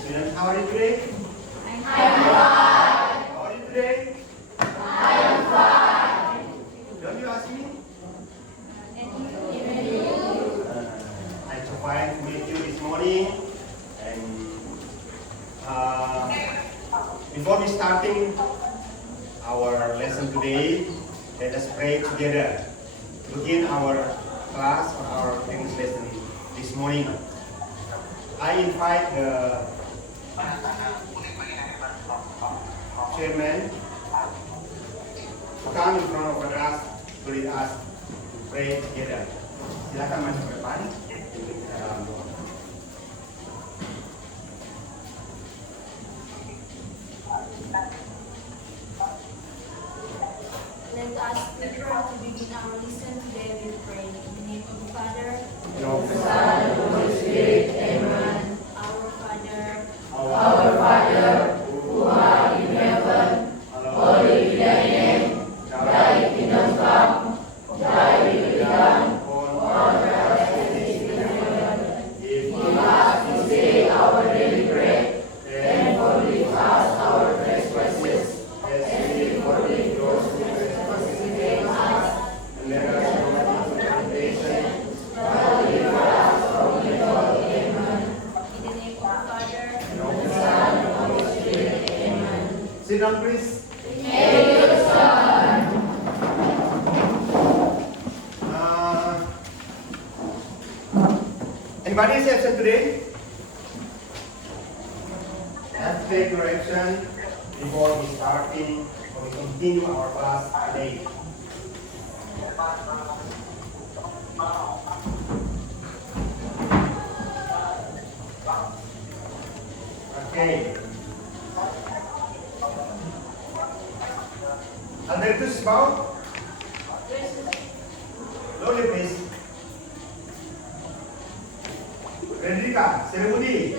students. How are you today? I'm How are you today? fine. Don't you ask me? And you? I'm so fine to meet you this morning. And before we starting our lesson today, let us pray together to begin our class or our English lesson this morning. I invite the chairman to come in front of us to lead us to pray together. Silakan maju ke depan. Let us prepare to begin our lesson today with prayer. In the name of the Father, In of the Son, and Holy Spirit. Amen. Our Father, who art in heaven, hallowed be thy name. Thy kingdom come, thy will be done on earth as it is in heaven. Give us this day our daily bread, and forgive us our trespasses, as we forgive those who trespass against us. And let us not into temptation. But deliver us from evil. Amen. In the name of the Father, the Son, and the Holy Spirit. Amen. Sit down, please. Anybody is absent today? Let's take direction before we starting or we continue our class today. Okay. Albertus Bau? Slowly please. Fredrika Serebudi.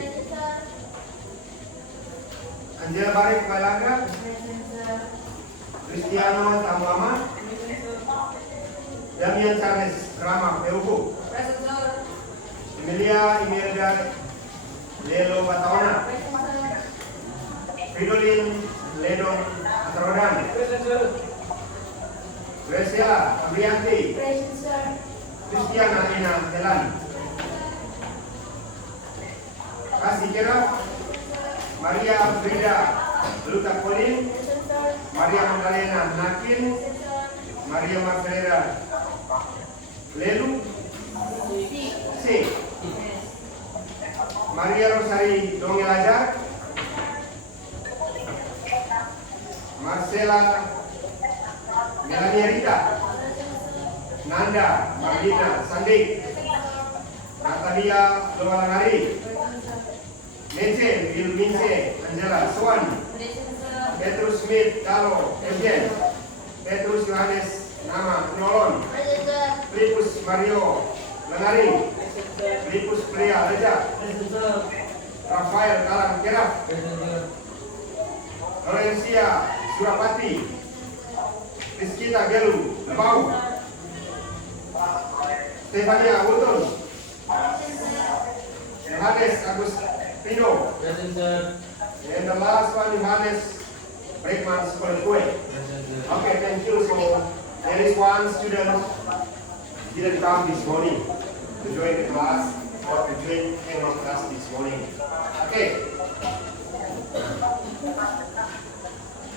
Angela Barik Balaga. Cristiano Tamama. Damian Charles Rama Eubu. Emilia Imelda Lelo Batawana. Fridolin Ledon Atrodan. Graciela Abrianti. Cristiana Ina Delan. Kasih Kira, Maria Frida Luta Colin, Maria Magdalena Nakin, Maria Marcelera Lelu, C. Maria Rosari Dongelajar, Marcela Melania Rita, Nanda Marlina Sandik, Natalia Doalangari, Mence, Wilmince, Angela, Swan, Petrus Smith, Dalo, Evgen, Petrus Yohanes, Nama, Nolon, Filipus Mario, Langari, Filipus Pria, Reja, Rafael Kalang Keraf, Lorencia Surapati, Rizkita Gelu, Bau, Stefania Wutun, Yohanes Agus Pino. And the last one, Johannes Breakman Skolkue. Okay, thank you. So there is one student didn't come this morning to join the class or to join English class this morning. Okay.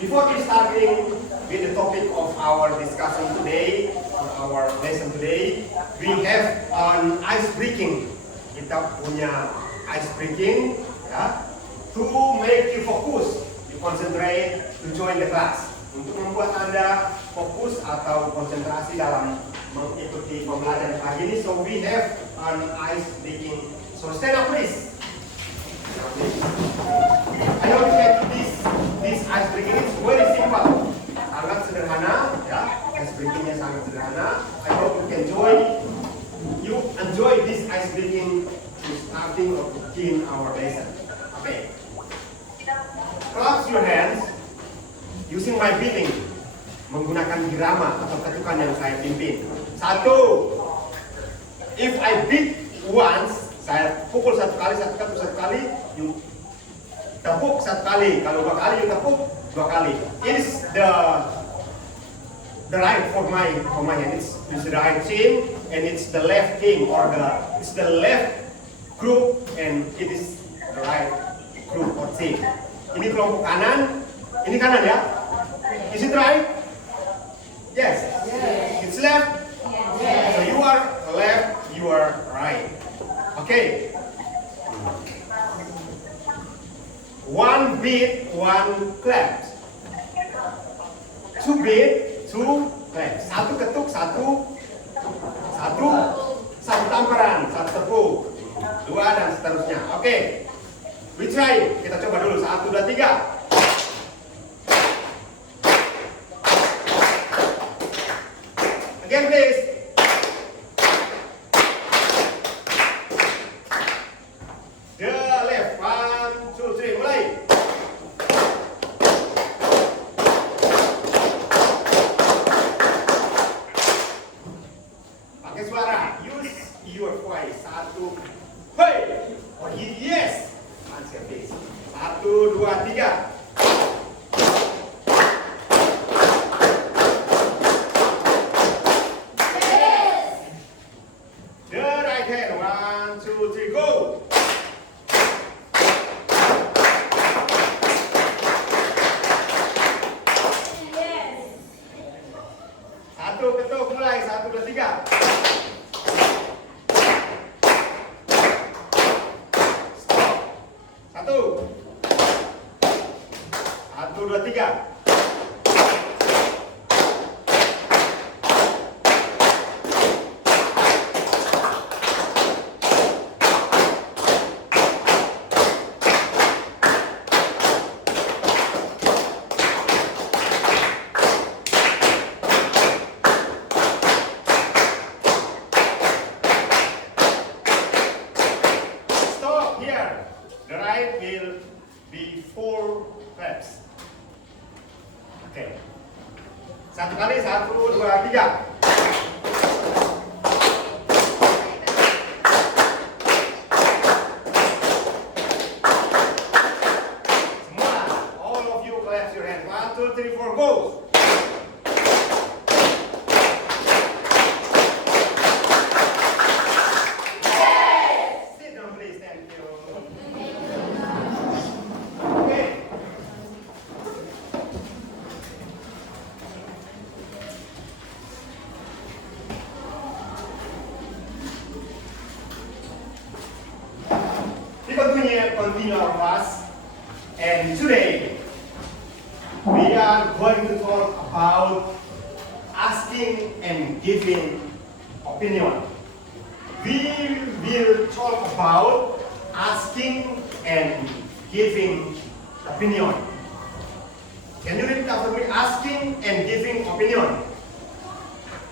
Before we starting with the topic of our discussion today, or our lesson today, we have an ice breaking. Kita punya ice breaking, ya, to make you focus, you concentrate to join the class. Untuk membuat Anda fokus atau konsentrasi dalam mengikuti pembelajaran pagi ini. So we have an ice breaking. So stand up please. I know this ice breaking is very simple, sangat sederhana, ya. Ice breakingnya sangat sederhana. I hope you can enjoy this ice breaking to starting or begin our lesson. Okay. Clasp your hands using my beating, menggunakan irama atau ketukan yang saya pimpin. 1. If I beat once, saya pukul 1 kali, 1 kali, you tepuk satu kali. Kalau 2 kali, you tepuk 2 kali. It is the right for my hand. It's the right team and it's the left team or it's the left group and it is the right group or team. Ini kelompok kanan, ini kanan ya. Is it right? Yes. It's left. So you are left, you are right. Okay. 1 beat, 1 clap. 2 beat, 2 clap. 1 ketuk, 1 tamparan, 1 tepuk. 2 dan seterusnya. Oke. We try. Kita coba dulu. 1, 2, 3. Again please. The left. 1, 2, 3. Mulai. Pakai suara. Use your voice. 1. Hey. Oh yes. Answer please. 1, 2, 3. The right hand. 1, 2, 3. Go. Satu ketuk mulai. 1, 2, 3. Stop. 1. 1, 2, 3. Stop here. The right will be 4 claps. Oke. 1 kali. 1, 2, 3. Semua. All of you clap your hand. 1, 2, 3, 4. Go. Sit down please. Thank you. Okay. We continue our class, and today we are going to talk about asking and giving opinion. We will talk about asking and giving opinion. Can you repeat after me? Asking and giving opinion.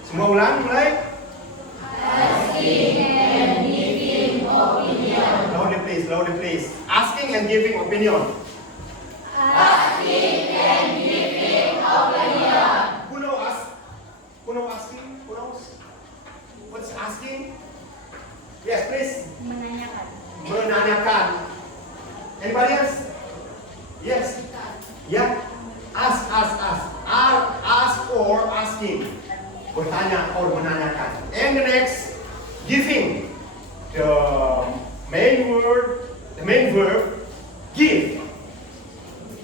Semua ulang, mulai. Louder please. Asking and giving opinion. Who knows us? Who knows asking? Who knows? What's asking? Yes, please. Menanyakan. Anybody else? Yes. Yeah. Ask. Ask or asking. Bertanya or menanyakan. And the next, giving. The main verb, give.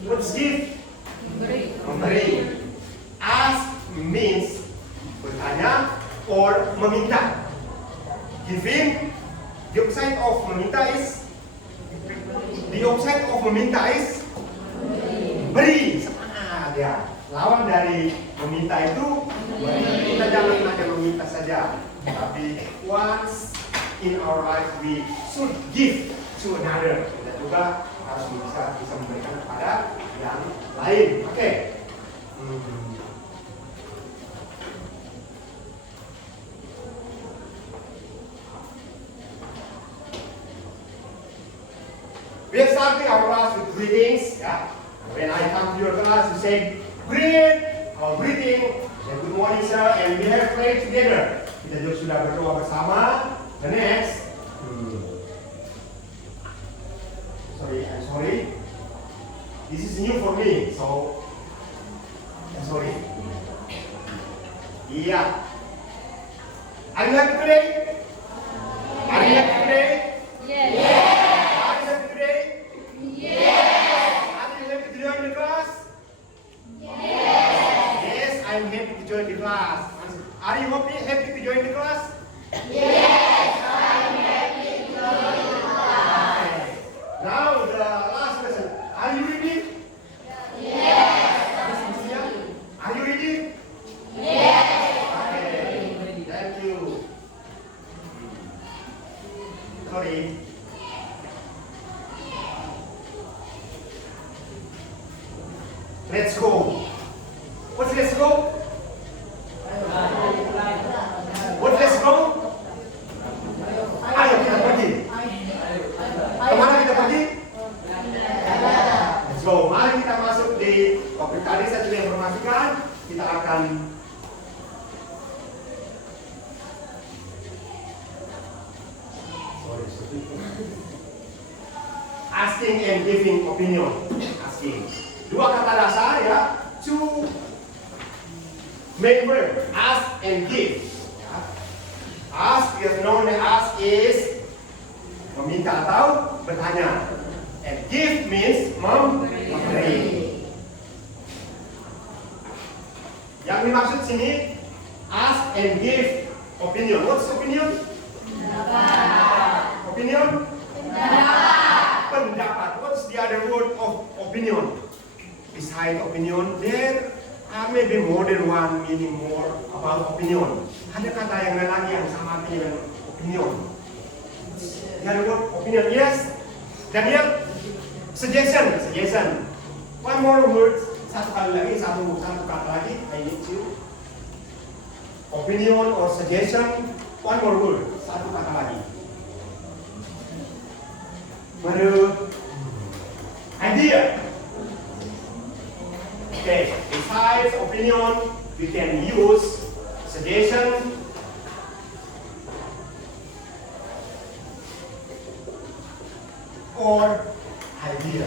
What's give? Memberi. Ask means bertanya or meminta. Giving, the opposite of meminta is beri. Semangat ya. Lawan dari meminta itu beri. Kita jangan hanya meminta saja, tapi once in our life we should give to another. Kita juga harus bisa memberikan kepada yang lain. Oke. We are starting our class with greetings. Yeah. When I come to your class, you say greet or greeting and good morning sir, and we have prayed together. Kita juga sudah berdoa bersama. The next, I'm sorry. This is new for me, so I'm sorry. Yeah. Are you happy today? Are you happy today? Yes. Are you happy today? Are you happy to join the class? Yes, I'm happy to join the class. Are you happy to join the class? Now the last question. Are you ready? Are you ready? Okay. Thank you. Sorry. Let's go. What's let's go? What let's go? Ayo kita pergi. Kemana kita pergi? Let's go. Mari kita masuk di topik tadi. Saya sudah informasikan. Kita akan asking and giving opinion. Asking. Dua kata dasar ya. Two main word. Ask and give. Ask is known as is meminta atau bertanya. And give means memberi. Yang dimaksud sini ask and give opinion. What's opinion? Opinion? Pendapat. What's the other word of opinion? Besides opinion, there maybe more than one meaning more about opinion. Ada kata yang lain lagi yang sama artinya dengan opinion. The other word opinion, yes. Daniel, suggestion. One more word, satu kali lagi, satu kata lagi. I need you. Opinion or suggestion. One more word, satu kata lagi. Baru idea. Okay, besides opinion, we can use suggestion, or idea.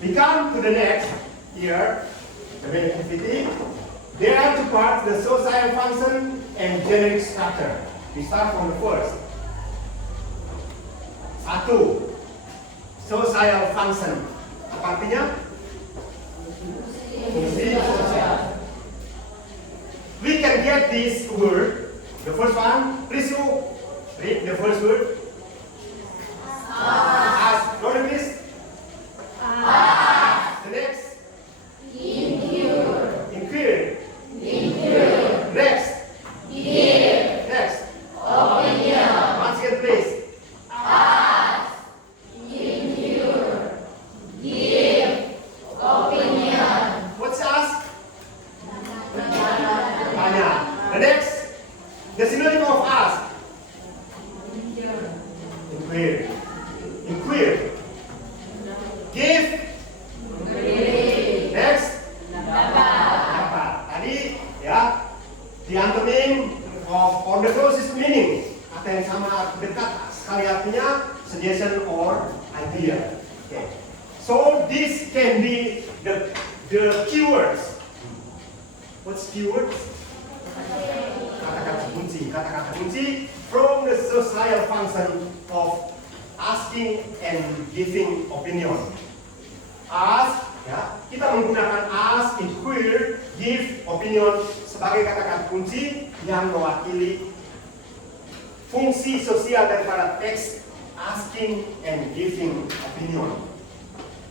We come to the next here, the main activity. There are two parts, the social function and generic structure. We start from the first. Satu, social function. Apa artinya? Fungsi sosial. We can get this word. The first one, please read the first word. Ask. Go to please. The next. Inquire. Next. Next. Once again, please. What's ask? Tanya. The next. The synonym of ask. Inquire. Inquire. Give. Next. Dapat. Tadi ya, the antonym or the closest meaning, kata yang sama dekat sekali artinya suggestion or idea. Okay. So this can be the keywords. What's keywords? Kata-kata kunci from the social function of asking and giving opinion. Ask, ya, kita menggunakan ask, inquire, give, opinion sebagai kata-kata kunci yang mewakili fungsi sosial daripada teks asking and giving opinion.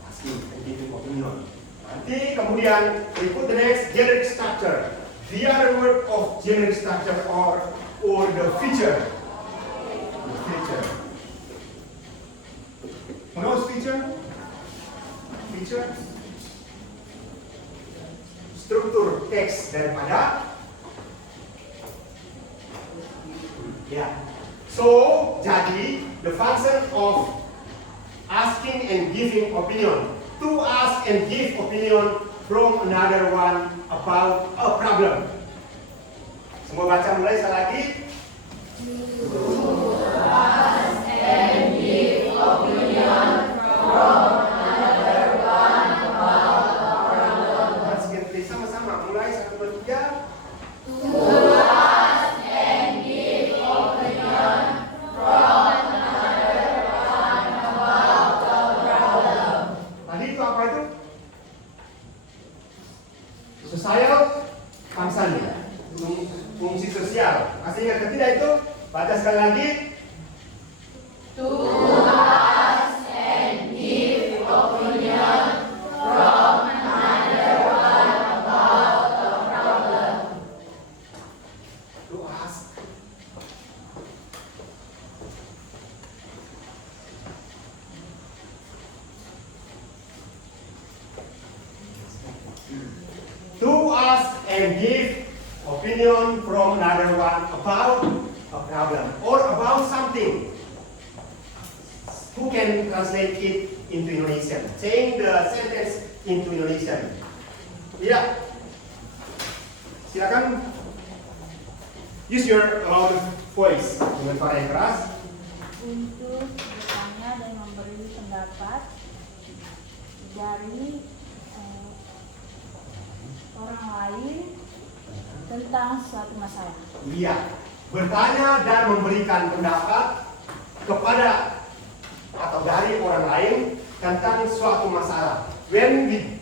Asking and giving opinion. Nanti kemudian berikut the next generic structure. The other word of generic structure or the feature. The feature. What's feature? Feature. Struktur teks daripada. Ya. So, jadi the function of asking and giving opinion. To ask and give opinion from another one about a problem. Semua baca mulai sekali lagi. Sekali lagi. To ask and give opinion from another one about a problem. To ask. To ask and give opinion from another one about a problem or about something. Who can translate it into Indonesian? Change the sentence into Indonesian. Ya, silakan. Use your loud voice dengan suara yang keras. Untuk bertanya dan memberi pendapat dari orang lain tentang suatu masalah. Iya, bertanya dan memberikan pendapat kepada atau dari orang lain tentang suatu masalah. When we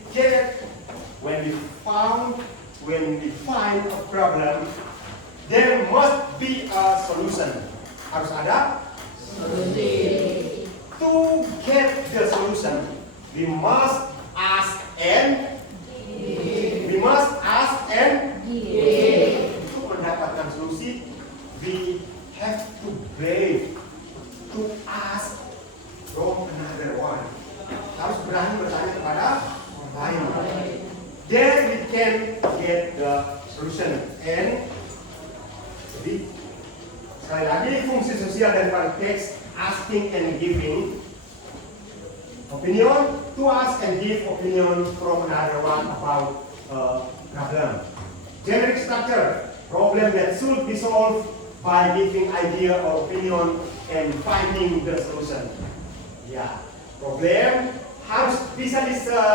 find a problem, there must be a solution. Harus ada solusi. To get the solution, we must ask and give. Untuk mendapatkan solusi, we have to brave to ask from another one. Harus berani bertanya kepada orang lain. Then we can get the solution. And jadi sekali lagi fungsi sosial daripada teks asking and giving opinion, to ask and give opinion from another one about a problem. Generic structure, problem that should be solved by giving idea or opinion and finding the solution. Ya, problem harus bisa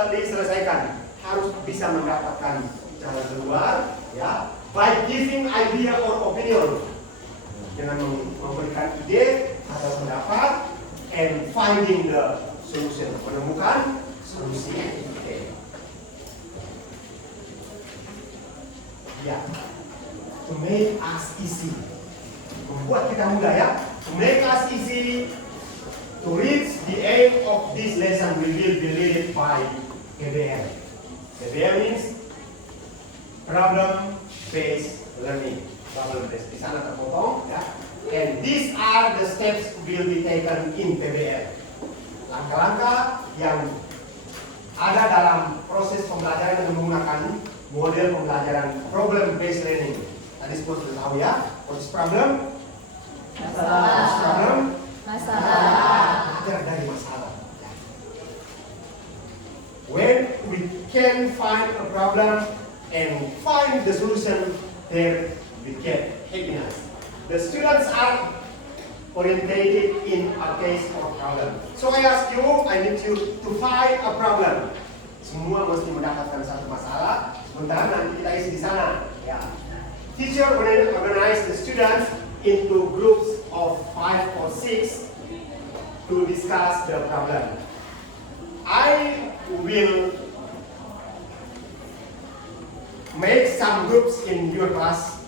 diselesaikan, harus bisa mendapatkan jalan keluar, ya, by giving idea or opinion, dengan memberikan ide atau pendapat, and finding the solution, menemukan solusi. Ya, to make us easy, membuat kita mudah ya, to make us easy. To reach the aim of this lesson, we will be led by PBL. PBL means problem-based learning. Problem-based di sana terpotong, ya. And these are the steps will be taken in PBL. Langkah-langkah yang ada dalam proses pembelajaran yang menggunakan model pembelajaran problem-based learning. Tadi sudah tahu ya, what is problem? Masalah. Belajar dari masalah. When we can find a problem and find the solution, there we get happiness. The students are orientated in a case of problem. So I ask you, I need you to find a problem. Semua mesti mendapatkan satu masalah. Sementara nanti kita isi di sana. Ya. Teacher will organize the students into groups of 5 or 6 to discuss the problem. I will make some groups in your class,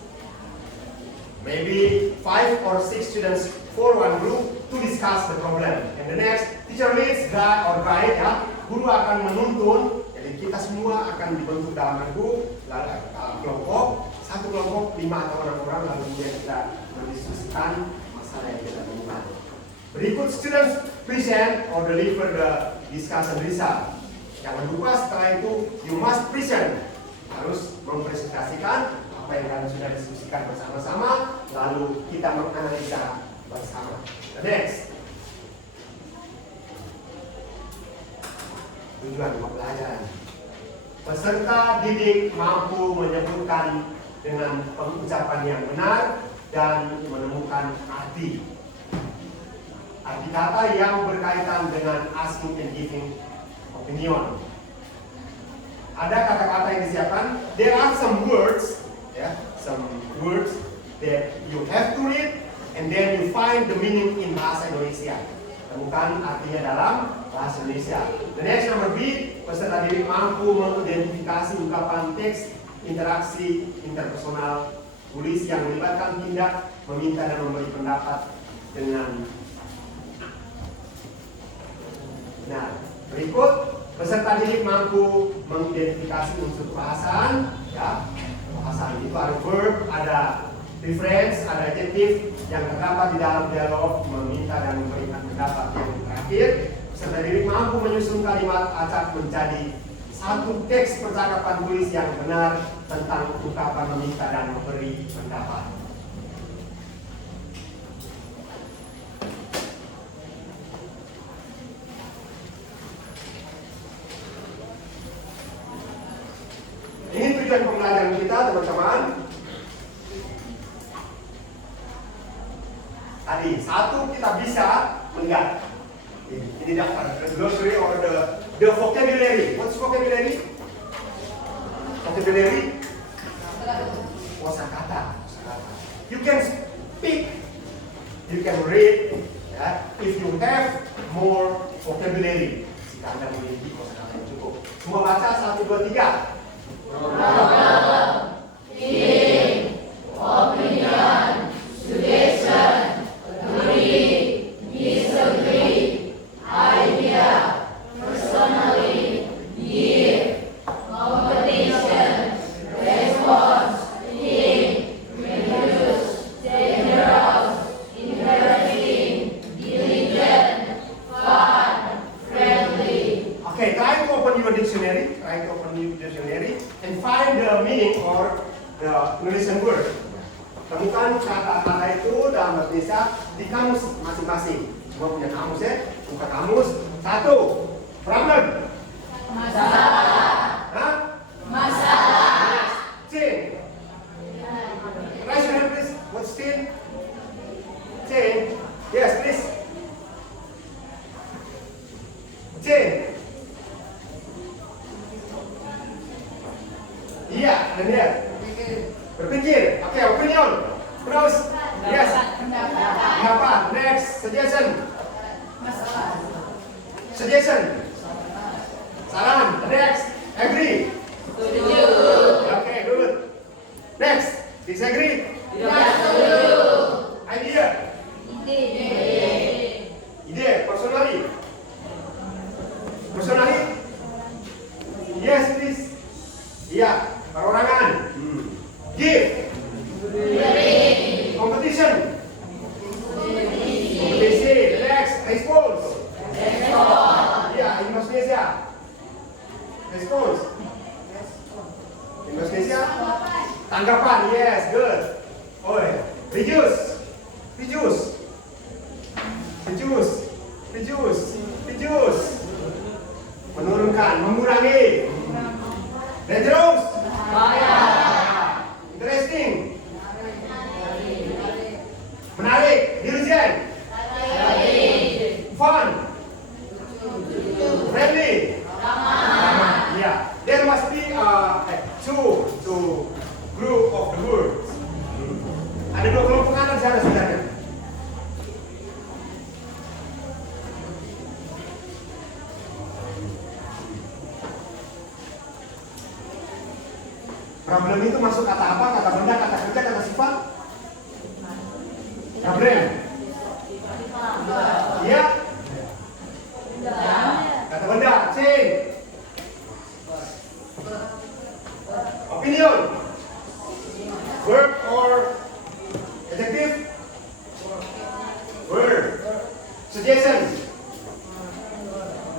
maybe 5 or 6 students for one group to discuss the problem. And the next teacher leads or guide, ya, guru akan menuntun. Jadi kita semua akan dibentuk dalam group, lalu kelompok, satu kelompok 5 atau 6 orang, lalu kemudian kita mendiskusikan masalah yang kita temukan. Berikut students present or deliver the discussion result. Jangan lupa setelah itu you must present, harus mempresentasikan apa yang kalian sudah diskusikan bersama-sama, lalu kita menganalisa bersama. The next, tujuan pembelajaran. Peserta didik mampu menyebutkan dengan pengucapan yang benar dan menemukan arti kata yang berkaitan dengan asking and giving opinion. Ada kata-kata yang disiapkan. There are some words, some words that you have to read, and then you find the meaning in bahasa Indonesia. Temukan artinya dalam bahasa Indonesia. The next number B, peserta didik mampu mengidentifikasi ungkapan teks, interaksi interpersonal, tulis yang melibatkan tindak meminta dan memberi pendapat dengan. Nah, berikut peserta didik mampu mengidentifikasi unsur bahasan, ya. Bahasan itu ada verb, ada reference, ada adjektif yang terdapat di dalam dialog meminta dan memberikan pendapat. Yang terakhir, peserta didik mampu menyusun kalimat acak menjadi satu teks percakapan tulis yang benar tentang ungkapan meminta dan memberi pendapat. Ini tujuan pembelajaran kita, teman-teman. Tadi, satu kita bisa melihat. Ini daftar, the glossary or the vocabulary. What's vocabulary? Vocabulary? Kosakata. You can speak, you can read, ya. If you have more vocabulary. Jika Anda memiliki kosakata yang cukup. Semua baca 1, 2, 3. Problem, theme, opinion, suggestion, agree, disagree, idea, personally, give, competition, response, think, reduce, dangerous, interesting, diligent, fun, friendly. Okay, try to open your dictionary. And find the meaning or the Indonesian word. Temukan kata-kata itu dalam bahasa Indonesia di kamus masing-masing. Semua punya kamus ya. Buka kamus. 1. Problem. Masalah. Hah? Masalah. Change. Raise your hand please. What's change? Change. Yes please. Change. Iya, dan dia berpikir. Oke, opinion. Terus, yes. Pendapat. Next, suggestion. Suggestion. Saran. Next, agree. Setuju. Oke, good. Next, disagree. Tidak setuju. Idea. Ide. Personally. Personally. Yes, please. Iya. Perorangan. Give. Competition. Kompetisi. Next. Response. Iya, Indonesia. Response. Indonesia. Tanggapan. Yes, good. Oi. Reduce. Reduce. Reduce. Reduce. Reduce. Menurunkan. Mengurangi. Dangerous. Bahaya. Interesting. Menarik. Diligent. Fun. Friendly. Yeah. There must be two group of the words. Ada 2 kelompok kata di sana sebenarnya. Problem itu masuk kata apa? Kata benda, kata kerja, kata sifat? Problem. Iya. Kata benda. Change. Opinion. Verb or adjective? Verb. Suggestion.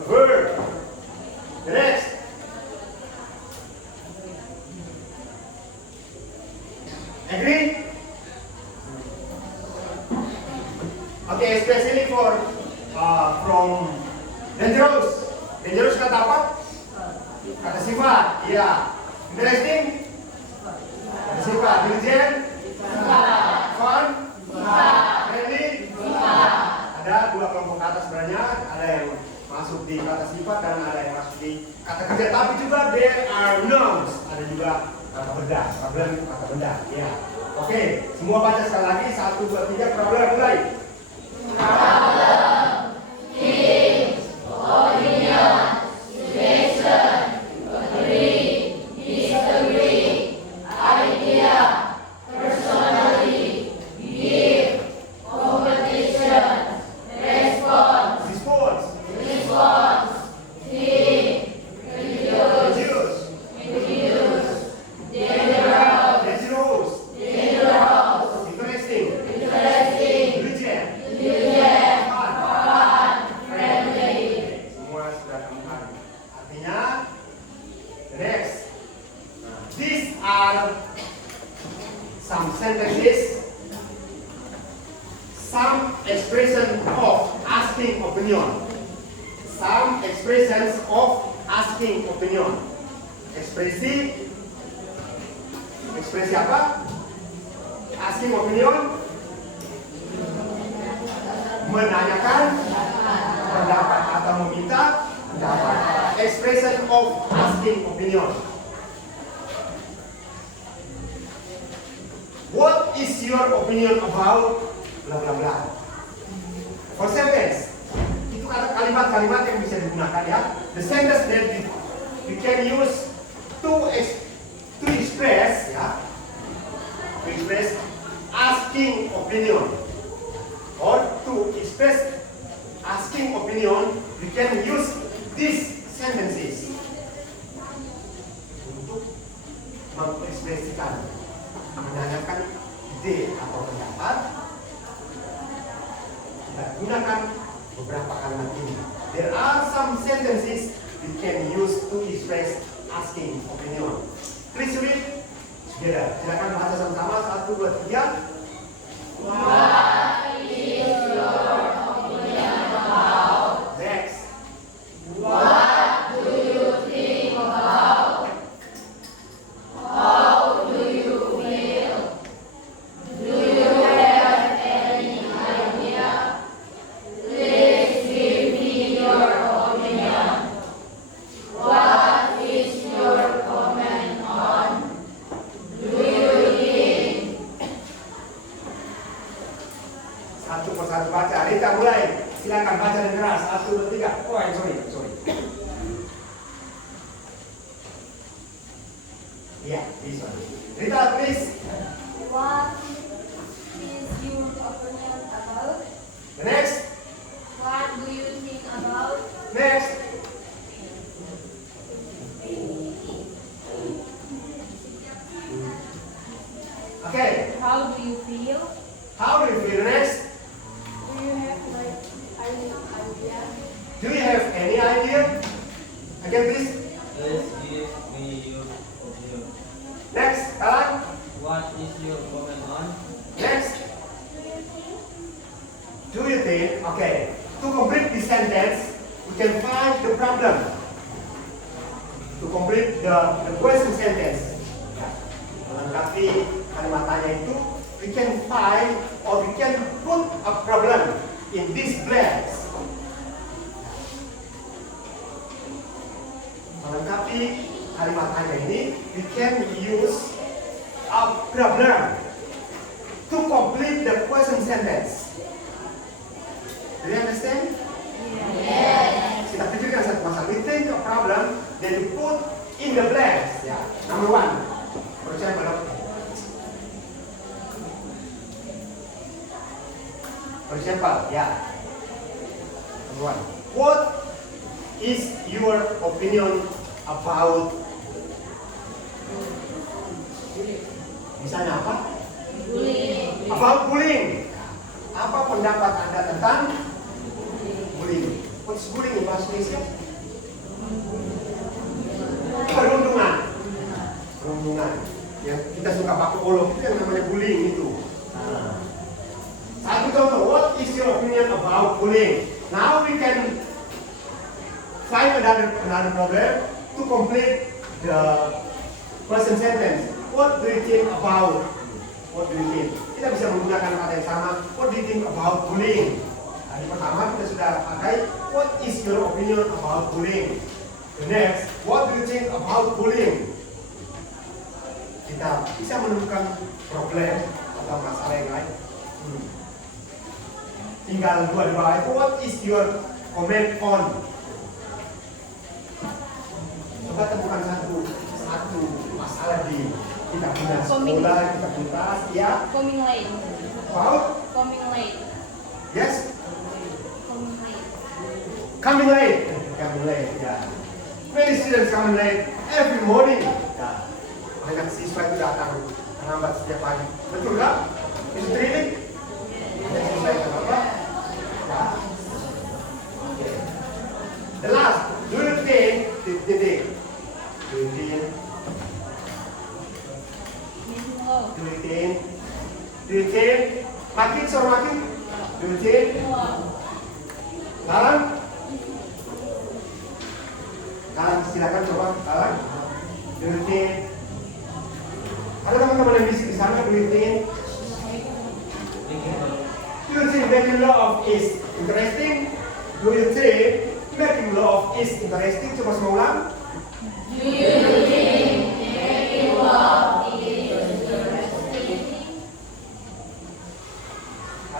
Verb. The next. Agree? Okay, especially for from dangerous. Dangerous kata apa? Kata sifat. Iya. Interesting. Kata sifat. Diligent. Fun. Friendly. Ada 2 kelompok kata sebenarnya. Ada yang masuk di kata sifat dan ada yang masuk di kata kerja. Tapi juga there are nouns. Ada juga kata benda, problem kata benda. Ya. Oke, semua baca sekali lagi. 1, 2, 3. Problem mulai. Problem, theme, opinion, suggestion, agree, disagree, idea, personally, give, some expression of asking opinion. Some expressions of asking opinion. Ekspresi apa? Asking opinion. Menanyakan pendapat atau meminta pendapat. Expression of asking opinion. What is your opinion about bla bla bla? For sentence, itu ada kalimat-kalimat yang bisa digunakan ya. The sentence that we can use to express ya, to express asking opinion, or to express asking opinion, we can use these sentences untuk mengekspresikan, menanyakan ide atau pendapat. Kita gunakan beberapa kalimat ini. There are some sentences we can use to express asking opinion. Please read together. Silakan baca sama-sama. 1, 2, 3. What is your opinion about? Next. What do you think about? How do you feel? Do you have any idea? Please give me your opinion. What is your comment on? Do you think? Satu persatu baca. Rita mulai. Silakan baca dengan keras. 1, 2, 3. Oh, sorry. Yeah, this one. Rita, please. What is your opinion about? The next. What do you think about? Next. Okay. How do you feel? How do you feel? Next. Do you have like any idea? Do you have any idea? Again, please. Please give me your opinion. Next. Alan. What is your comment on? Next. Do you think? Okay. To complete this sentence, we can find the problem. To complete the question sentence. Melengkapi kalimat tanya itu, we can find or we can put a problem in these blanks. Melengkapi kalimat tanya ini, we can use a problem to complete the question sentence. Do you understand? Yes. Kita pikirkan satu masalah. We think a problem, then you put in the blanks. Ya, number 1. For example, yeah. Number 1. What is your opinion about? Misalnya apa? Bullying. About bullying. Apa pendapat Anda tentang bullying? What's bullying in bahasa Indonesia? Perundungan. Yang kita suka pakai olok itu yang namanya bullying itu. Satu contoh, what is your opinion about bullying? Now we can find another problem to complete the question sentence. What do you think about? What do you think? Kita bisa menggunakan kata yang sama. What do you think about bullying? Tadi pertama kita sudah pakai what is your opinion about bullying? The next, what do you think about bullying? Kita bisa menemukan problem atau masalah yang lain. Tinggal dua-dua itu, what is your comment on? Coba temukan satu masalah di kita punya sekolah, kita punya kelas, ya. Coming late. About? Coming late. Yes? Coming late. Coming late, ya. Many students coming late every morning. Ya. Banyak siswa itu datang terlambat setiap pagi. Betul nggak? Is it really? Banyak siswa itu terlambat. Ya. Okay. The last, do you think? Missing low. Do you think? My kids or my kids? Do you change? Sekarang? Sekarang silakan coba sekarang. Do you change? Ada teman-teman yang bisik di sana, do you change? Do you think making love is interesting? Do you think making love is interesting? Coba semua ulang.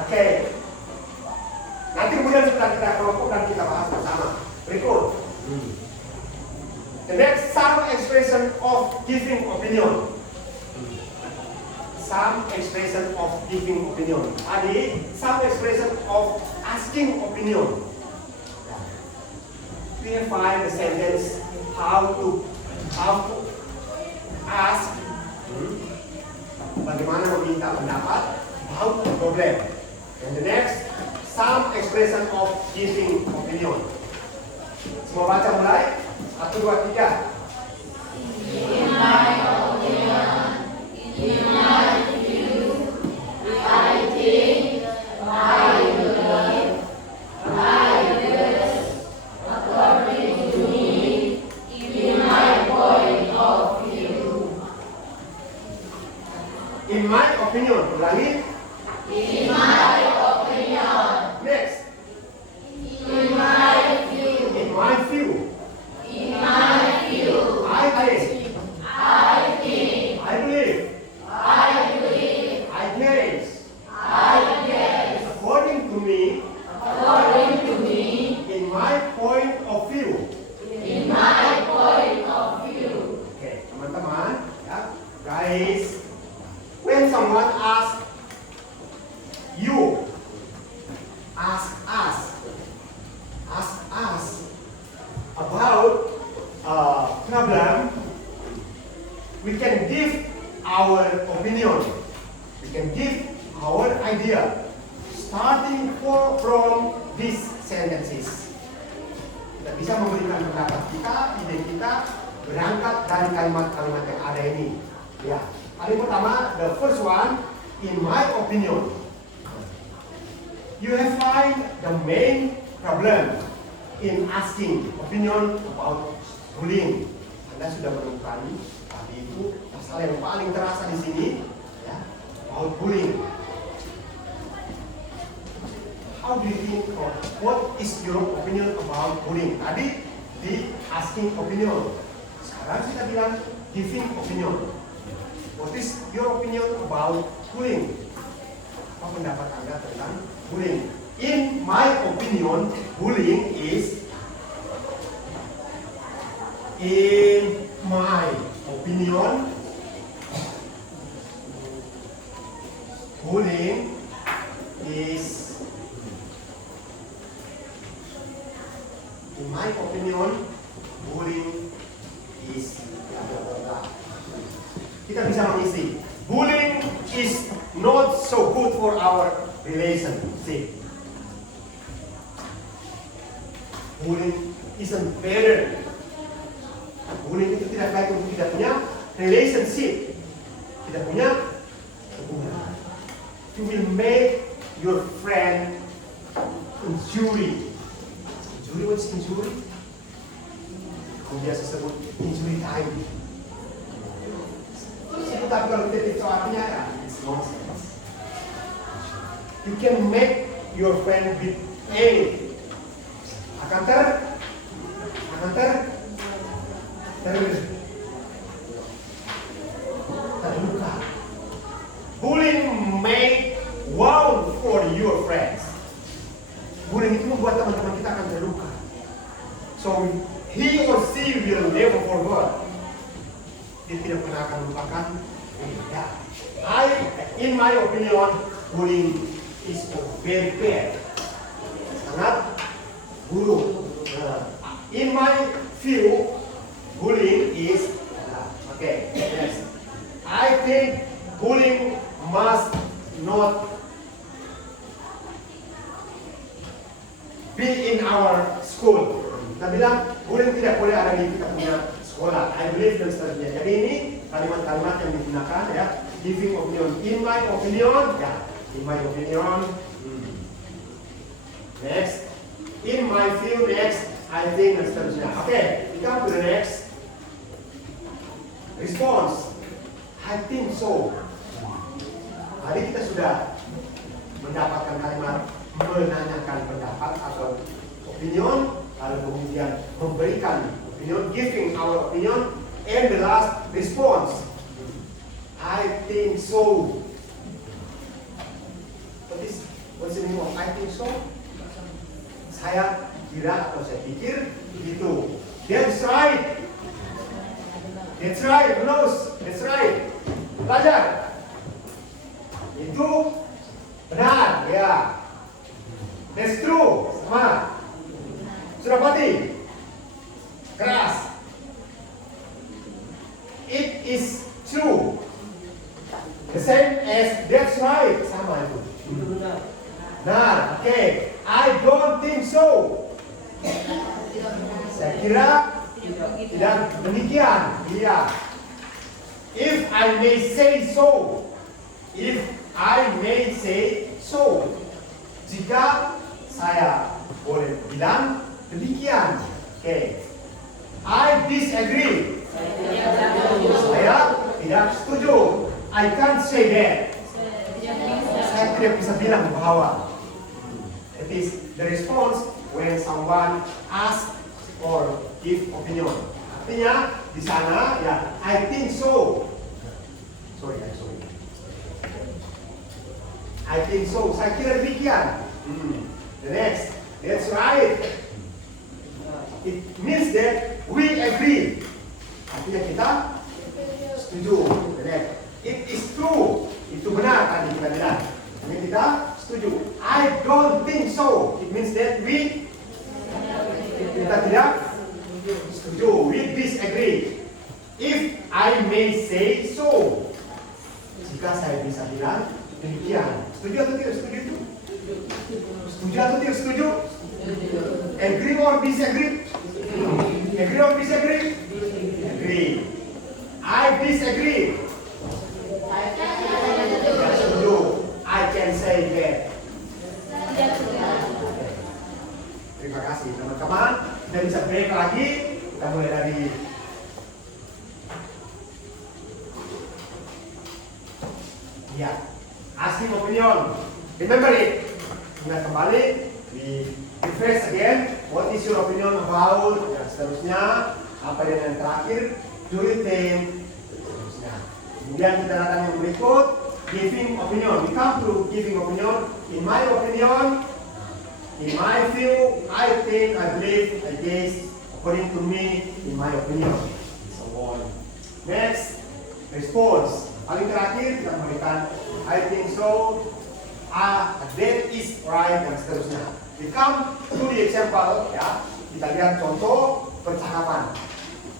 Oke. Nanti kemudian setelah kita kelompokkan kita bahas bersama. Berikut. The next some expression of giving opinion. Some expression of giving opinion. Tadi some expression of asking opinion. We find the sentence how to ask. Bagaimana meminta pendapat about the problem. And the next some expression of giving opinion. Semua baca mulai. 1, 2, 3. In my opinion, ulangi. In my opinion. Next. In my view. In my view. In my view. I think. I think. I believe. I believe. I guess. I guess. According to me. According to me. In my point of view. In my point of view. Oke, teman-teman, ya, guys. When someone asks you, ask us about a problem, we can give our opinion, we can give our idea, starting from these sentences. Kita bisa memberikan pendapat kita, ide kita, berangkat dari kalimat-kalimat yang ada ini. Ya. Kali pertama, the first one, in my opinion, you have find the main problem in asking opinion about bullying. Anda sudah menemukan tadi itu pasal yang paling terasa di sini, ya, about bullying. How do you think of what is your opinion about bullying? Tadi di asking opinion, sekarang kita bilang giving opinion. What is your opinion about bullying? Apa pendapat Anda tentang bullying? In my opinion, bullying is kita bisa mengisi. Bullying is not so good for our relationship. Bullying isn't better. Bullying itu tidak baik untuk tidak punya relationship, tidak punya hubungan. You will make your friend injury. Injury, what's injury? Yang biasa sebut injury time. Tapi kalau kita itu artinya ya, it's nonsense. You can make your friend with anything. Akan terluka. Bullying make wound for your friends. Bullying itu membuat teman-teman kita akan terluka. So he or she will never forget. Dia tidak pernah akan melupakan. Ya. In my opinion, bullying is very bad. Sangat buruk. In my view, bullying is okay. Yes. I think bullying must not be in our school. Kita bilang bullying tidak boleh ada di kita punya sekolah. I believe dan seterusnya. Jadi ini kalimat-kalimat yang digunakan ya. Giving opinion. In my opinion, ya. In my opinion, Next. In my view, next. I think, dan seterusnya. Oke, we come to the next. Response. I think so. Tadi kita sudah mendapatkan kalimat menanyakan pendapat atau opinion, lalu kemudian memberikan opinion, giving our opinion, and the last response. I think so. What's the meaning of I think so? Saya kira atau saya pikir begitu. That's right. That's right. Who knows? That's right. Belajar. Itu benar, ya. That's true. Sama. Sudah pati. Keras. It is true. The same as that's right. Sama itu. Nah, oke. I don't think so. Saya kira tidak demikian. Iya. If I may say so. If I may say so. Jika saya boleh bilang demikian. Oke. I disagree. Saya tidak setuju. I can't say that. Saya tidak bisa bilang bahwa. It is the response when someone asks or give opinion. Artinya di sana ya I think so. Sorry. I think so. Saya kira demikian. The next, that's right. It means that we agree. Artinya kita setuju. The next, it is true. Itu benar tadi kita bilang. Ini kita setuju. I don't think so. It means that kita tidak setuju. We disagree. If I may say so. Jika saya bisa bilang demikian. Setuju atau tidak setuju itu? Setuju atau tidak setuju? Agree or disagree? Agree or disagree? Agree. I disagree. Tidak setuju. I can say that. Terima kasih teman-teman. Kita bisa break lagi. Kita mulai dari ya, asking opinion. Remember it. Ingat kembali. We refresh again. What is your opinion about? Dan seterusnya. Apa yang terakhir? Do you think? Seterusnya. Kemudian kita datang yang berikut. Giving opinion. We come to giving opinion. In my opinion, in my view, I think, I believe, I guess, according to me, in my opinion. So on. Next, response. Paling terakhir kita memberikan I think so, that is right, dan seterusnya. We come to the example, ya. Kita lihat contoh percakapan.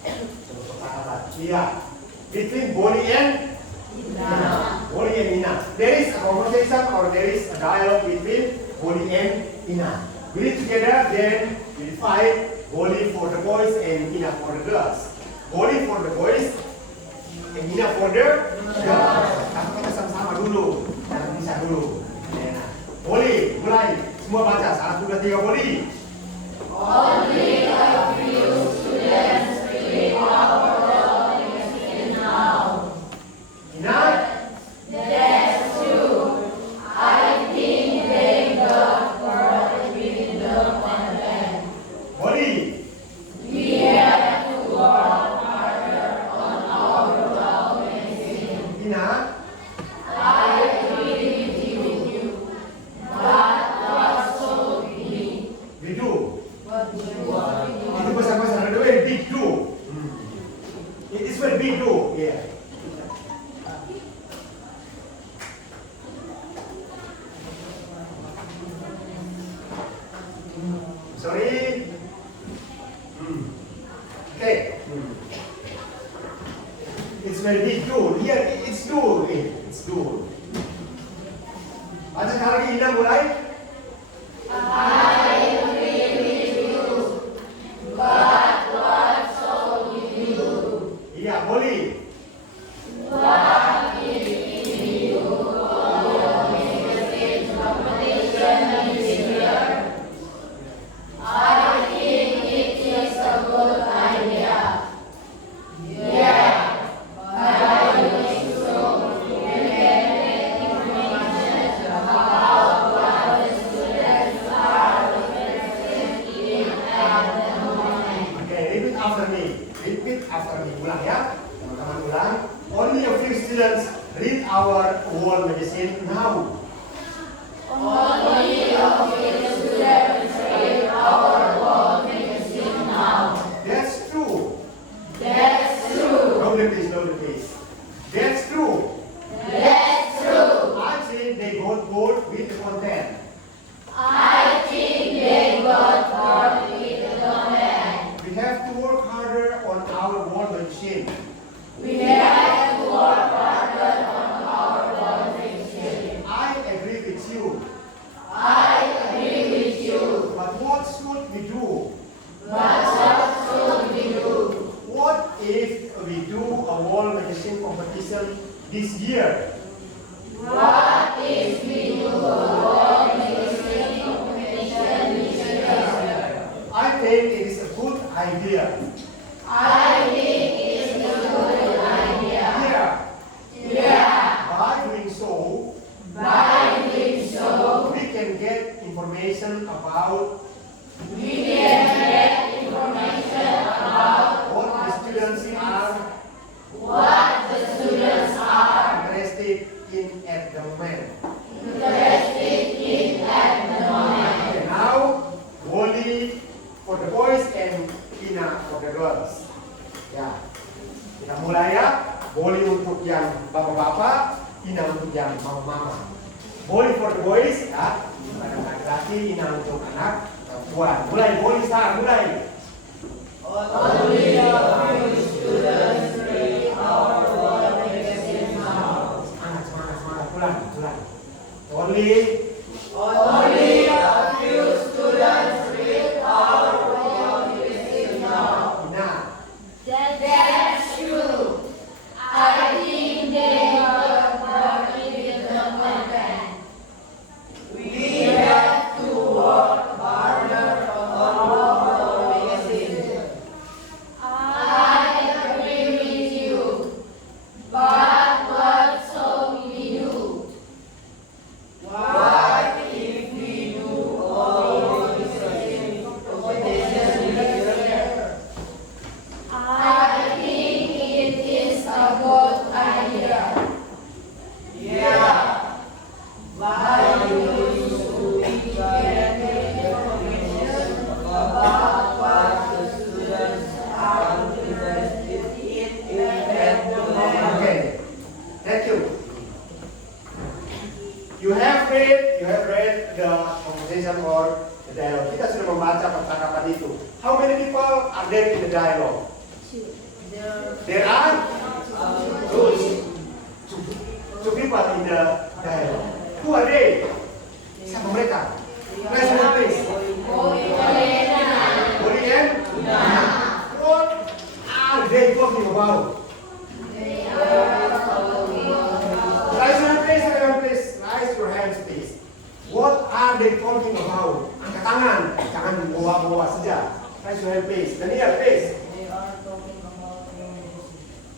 Contoh percakapan. Iya. Between Bonnie and Ina. Bonnie and Ina. There is a conversation or there is a dialogue between Bonnie and Ina. We live together, then we fight. Bonnie for the boys and Ina for the girls. Bonnie for the boys and Ina for the girls. Kita sama-sama dulu, jangan bisa dulu. Bonnie, mulai. Semua baca. 1, 2, 3, Bonnie. Only a few students believe our Lord is in now. Ina. That's true. I think they got for between them and them. Bonnie. We have to work harder on our well-being. Ina. I agree with you. But also we. We do. What do you want? Itu bahasa-bahasa ada very big do. It is very big do. Yeah. Sorry. Okay. It's very big do. Here it's do. It's do. Baca sekali lagi Ina mulai. I agree with you. But what's so with you? Iya, boleh. What is in you? Your message competition is here. after me. Ulang ya, teman-teman ulang. Only a few students read our wall magazine now. Only a few students read our wall magazine now. That's true. That's true. Louder please. That's true. That's true. I think they got bored with the content. I think they got bored with the content. We have to work harder on our wall magazine. We have to work harder on our wall magazine. I agree with you. I agree with you. But what should we do? But what should we do? What if we do a wall magazine competition this year? What if we do a wall magazine competition this year? I think it is a good idea. I think it's a good idea. Yeah. By doing so, By doing so, we can get information about we can get information about what the students are what the students are interested in at the moment. interested in at the moment. Okay, now, Woli for the boys and Ina for the girls. Ya, kita mulai ya. Woli untuk yang bapak-bapak, Ina untuk yang mama-mama. Woli for the boys, ya. Anak laki-laki, Ina untuk anak perempuan. Mulai, Woli start, mulai. Only a few students read our wall magazine now. Semangat, ulang. Only A few students read our wall magazine now. Ina. That's true. I think they got bored with the content. We have to work harder on our magazine. I agree with you. But what shall we do? What if we do all magazine competition this year? I think it is a good idea. Yeah. By doing so, we can get information about what the students are interested in at the moment. Okay, thank you. You have read the conversation or the dialogue. Kita sudah membaca percakapan itu. How many people are there in the dialogue? There are two people in the dialogue. Who are they? Siapa mereka? Raise your hand, please. Boleh and? What are they talking about? Raise your hand, please. Raise your hands, please. What are they talking about? Angkat tangan, jangan bawa-bawa saja. Raise your hand, please. Daniel, please.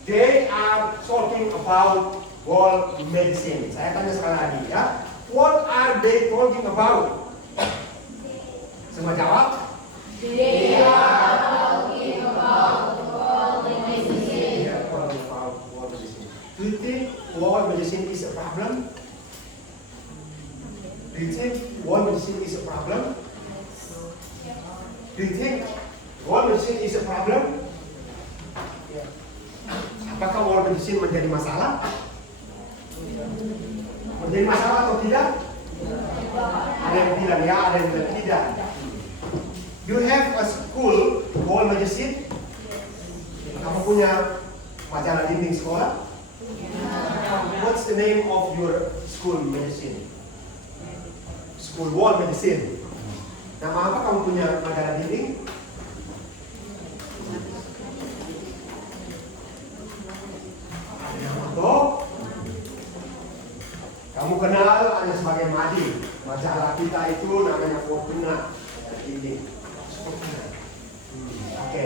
They are talking about wall medicine. Saya tanya sekali lagi ya. What are they talking about? Semua jawab. They are talking about wall magazine. They are talking about wall medicine. Do you think wall medicine is a problem? Do you think wall medicine is a problem? Do you think wall medicine is a problem? Apakah wall medicine menjadi masalah? Menjadi masalah atau tidak? Ada yang bilang ya, ada yang bilang tidak. You have a school wall magazine? Kamu punya majalah dinding sekolah? What's the name of your school magazine? School wall magazine. Nama apa kamu punya majalah dinding? Atau kamu kenal hanya sebagai Madi. Majalah kita itu namanya Fortuna. Ini. Oke.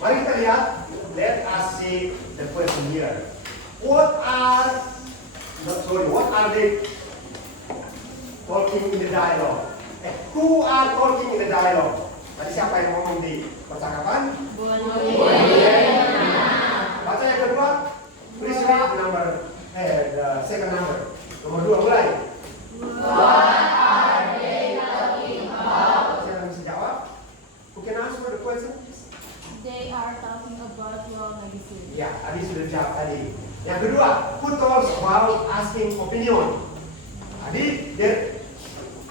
Mari kita lihat. Let us see the question here. What are they talking in the dialogue? Who are talking in the dialogue? Tadi siapa yang ngomong di percakapan? Boleh. second number. Nomor 2 mulai. Siapa yang bisa jawab? Who can answer the question? They are talking about your magazine. Ya, tadi sudah dijawab tadi. Yang kedua, who talks about asking opinion? Tadi there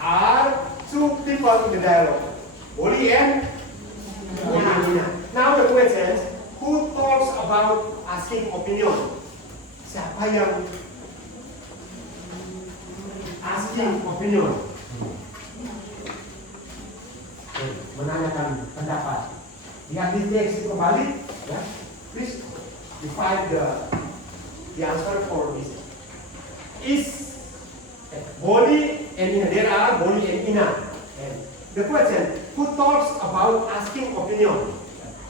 are two people in the dialogue. Oli and Nina. Now the question, who talks about asking opinion? Siapa yang asking opinion? Menanyakan pendapat. Lihat di teks itu kembali, ya. Please define the answer for this. Is Boli and Ina. There are Boli and Ina. And the question, who talks about asking opinion?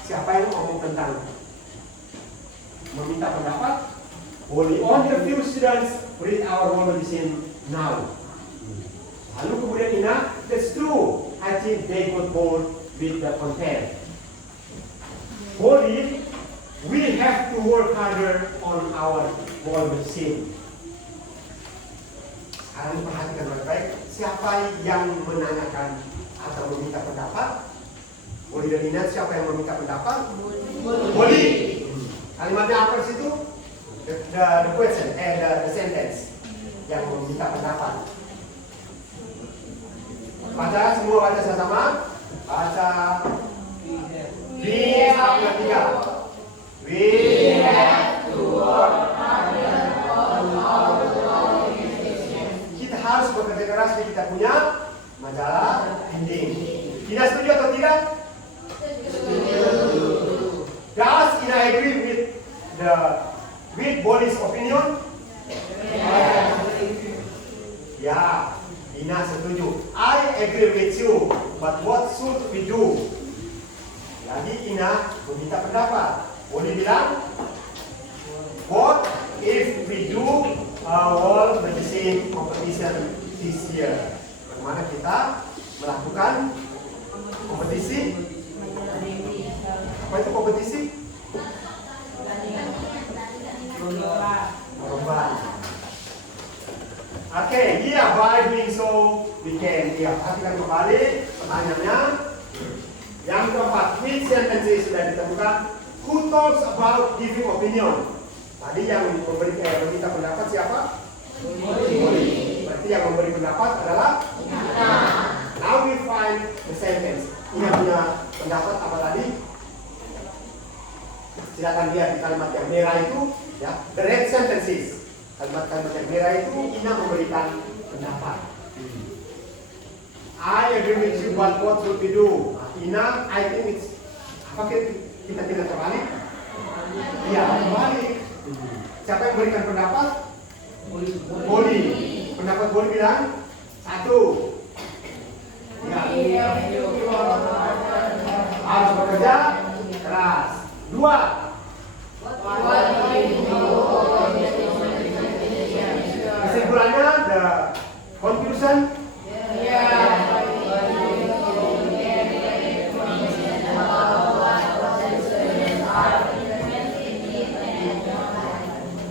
Siapa yang ngomong tentang meminta pendapat? Boli. Only a few students read our world medicine now. Lalu kemudian Ina, that's true. I think they got bored with the content. Boli, we have to work harder on our world medicine. Sekarang perhatikan baik-baik, siapa yang menanyakan atau meminta pendapat? Boli dan Ina, siapa yang meminta pendapat? Boli. Kalimatnya apa di situ? The question, the sentence yang meminta pendapat. Baca, semua baca sama-sama. Baca. We have tiga. We have to work harder on our organization. Kita harus bekerja keras di kita punya majalah dinding. Ina setuju atau tidak? Does Ina agree with Boli's opinion? Ya, Ina setuju. I agree with you, but what should we do? Jadi Ina meminta pendapat. Boli bilang, what if we do a world medicine competition this year? Bagaimana kita melakukan kompetisi? Apa itu kompetisi? Lomba. Oke, iya, by doing so we can. Iya, perhatikan kembali pertanyaannya. Yang keempat, which sentences sudah ditemukan? Who talks about giving opinion? Tadi yang meminta pendapat siapa? Boli. Berarti yang memberi pendapat adalah Ina. Now we find the sentence. Ina punya pendapat apa tadi? Silakan lihat di kalimat yang merah itu, ya. The red sentences. Kalimat-kalimat yang merah itu Ina memberikan pendapat. I agree with you, but what should we do? Ina, I think it's apakah kita tidak terbalik? Iya, terbalik. Siapa yang memberikan pendapat? Boli. Pendapat Boli bilang 1. Ya. Harus bekerja keras. 2. Kesimpulannya, the conclusion.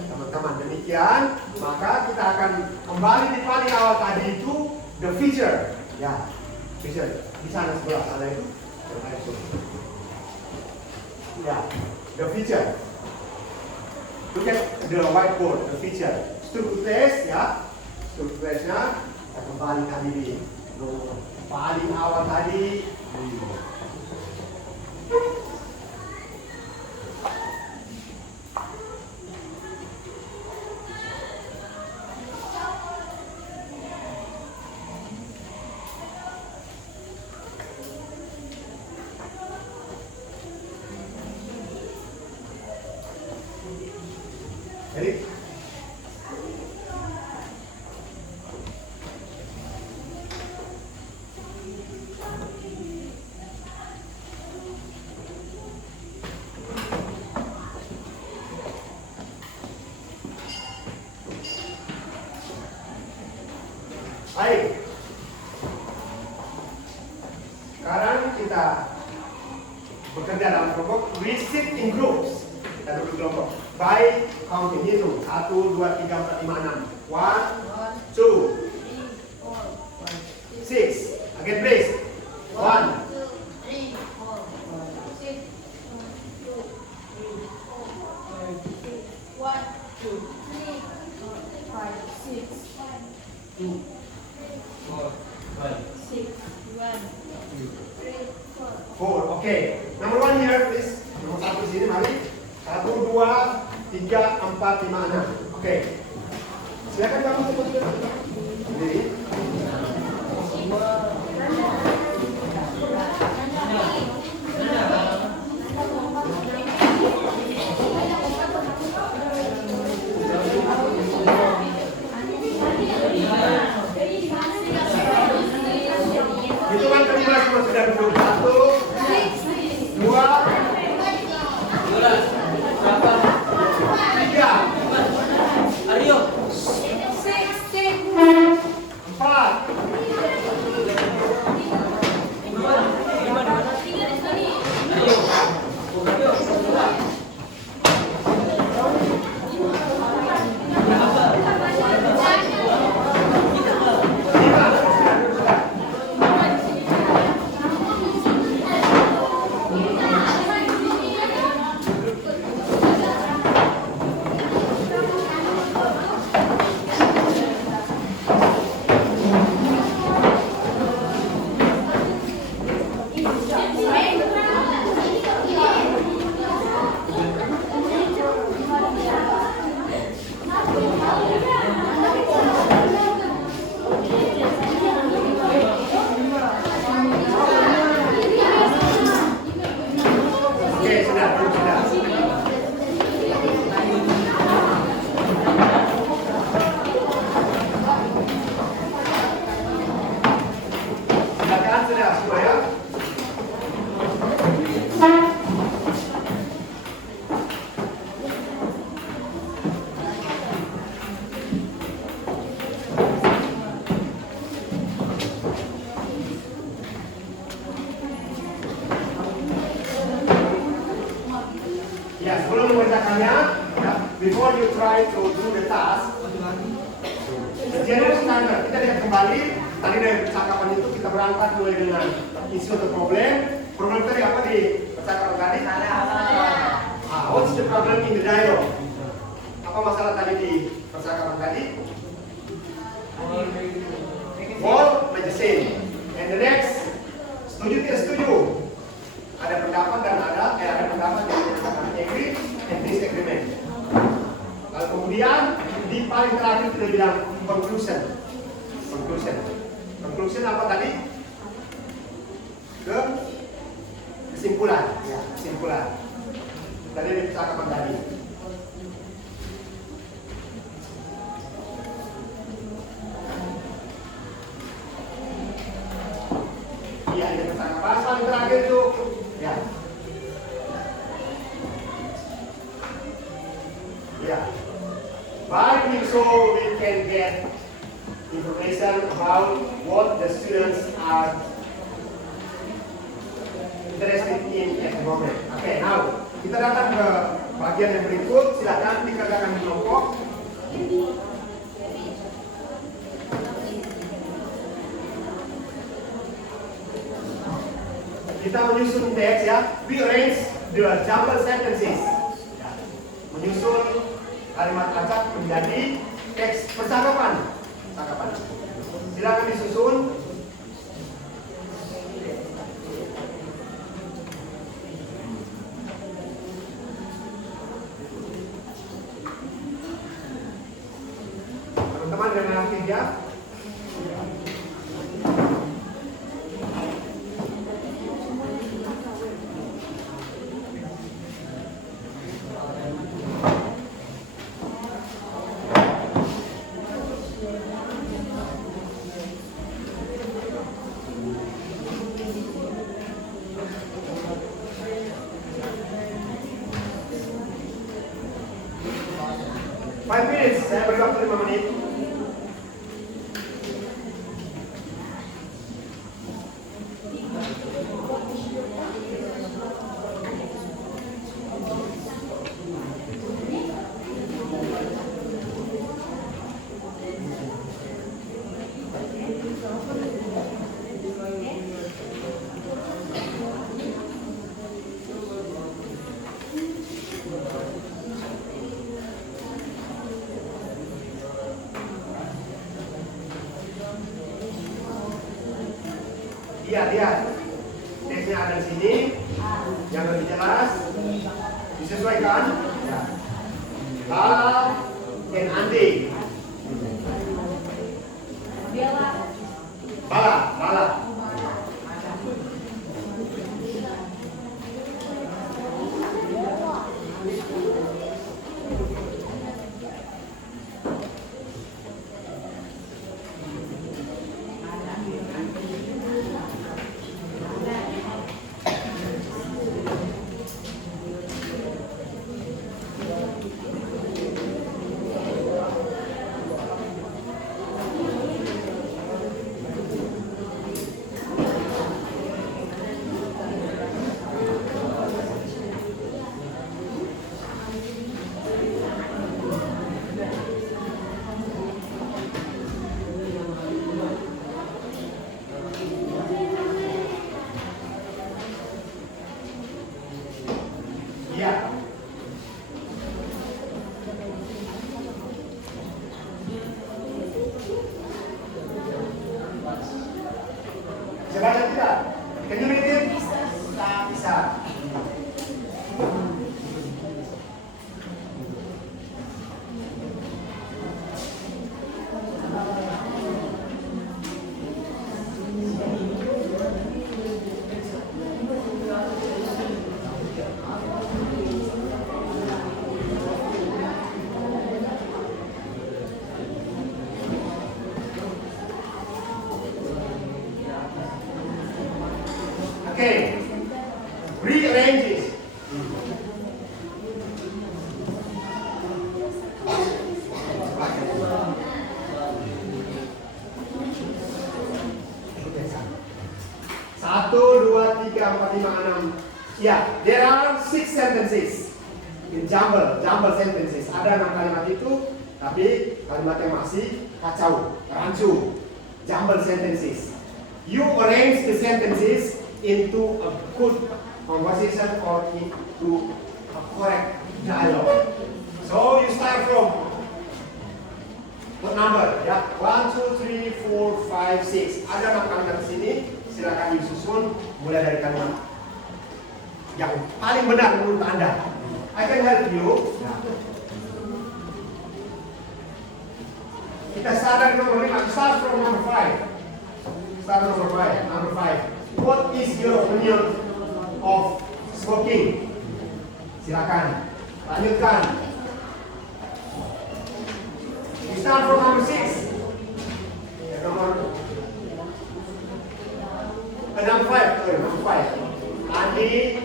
Teman-teman, demikian maka kita akan kembali di paling awal tadi itu the feature. Ya, feature di sana sebelah sana itu. Ya, the feature. Look at the whiteboard, the feature. Struktur tes, ya. Struktur tesnya kita kembali tadi di paling awal tadi. Jadi baik. Sekarang kita bekerja dalam kelompok. We sit in groups. Kita duduk kelompok. by counting. Hitung 1, 2, 3, 4, 5, 6. 1, 2, 6. Again please. 1, 4, 5. 4. Okay. Number 1 here please. Nomor 1 di sini mari. 1, 2, 3, 4, 5, 6. Oke. Silakan kamu sebutkan. Sendiri. Hitungan kelima cuma sudah 21, 2, 3, Aryo. 4, By doing so, we can get information about what the students are interested in at the moment. Okay, now kita datang ke bagian yang berikut. Silakan dikerjakan di kelompok. Kita menyusun teks ya. We arrange the jumble sentences. Menyusun kalimat acak menjadi teks percakapan. Silakan disusun. Teman-teman dengan aktif ya. Saya beri waktu 5 menit. Teksnya ada di sini. Yang lebih jelas disesuaikan. Ya. Bala dan Andi. Bala. Ya. Bisa baca tidak? Can you read it? Bisa. Okay. Rearrange this. Satu, dua, tiga, empat, lima, enam. Ya, there are 6 sentences in jumble sentences. Ada 6 kalimat itu, tapi kalimatnya masih kacau, rancu. Jumble sentences. You arrange the sentences into a good conversation or into a correct dialogue. So you start from what number? Ya, 1, 2, 3, 4, 5, 6. Ada 6 kalimat di sini. Silakan disusun mulai dari kalimat yang paling benar menurut Anda. I can help you. Kita start dari nomor 5. Start from number 5. Start number 5. Number 5. What is your opinion of smoking? Silakan. Lanjutkan. We start from number 6. Number 5. Andi,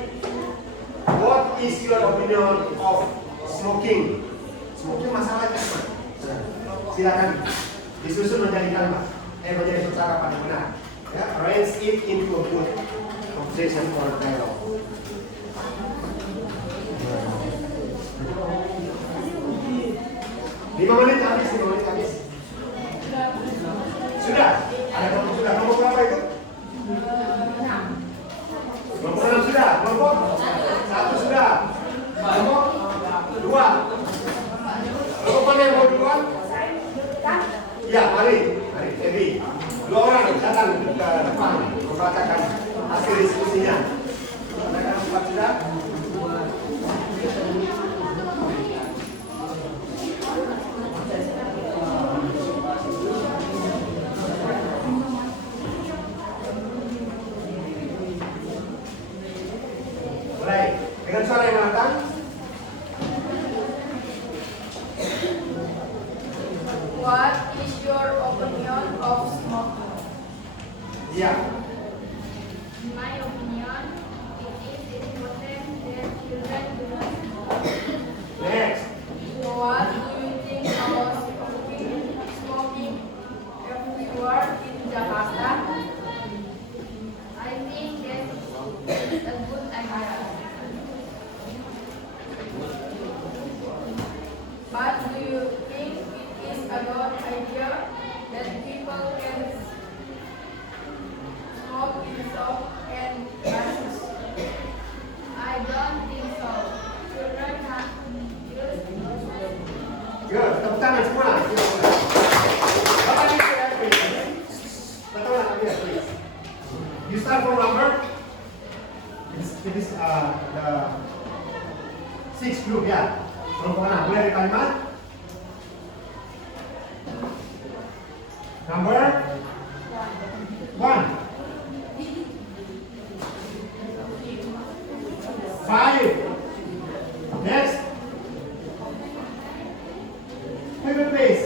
what is your opinion of smoking? Smoking masalahnya apa? Silakan disusun menjadi kalimat. Menjadi percakapan yang benar. Ya, arrange it into a good conversation or dialogue. Lima menit habis. Sudah. Ada kelompok sudah. Kelompok berapa itu? 6. Kelompok 6 sudah. Kelompok 1 sudah. Kelompok 2. Kelompok mana yang mau duluan? Ya, mari, Ebi. 2 orang datang ke depan membacakan hasil diskusinya. Ada 4 sudah. Mulai dengan suara yang lantang. What is your opinion of smoking? Ya. In my opinion, it is important that children do not smoke. Next. What do you think about smoking everywhere in Jakarta? I think that is a good idea. But do you think it is a good idea that people can smoke in shops and buses? number? It is the sixth group ya. Perempuan, mulai dari kalimat. Number 1. 5. Next. Paper please.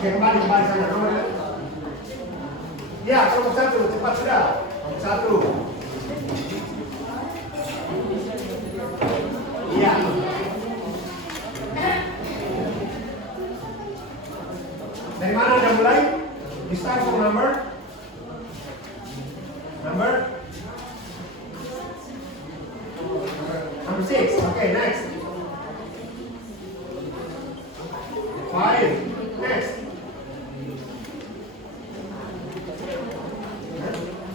Oke, kembali sana. Nomor ya, nomor 1, cepat sudah. Nomor 1. Iya. Dari mana Anda mulai? We start from number 6. Okay, next. 5. Next.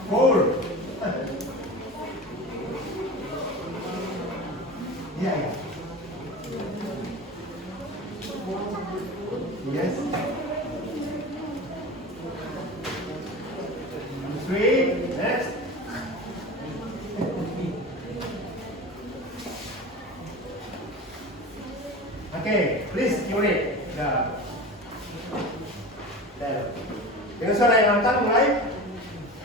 4. Yeah. Yes. 3. Next. Okay, please curate dengan suara yang lantang mulai.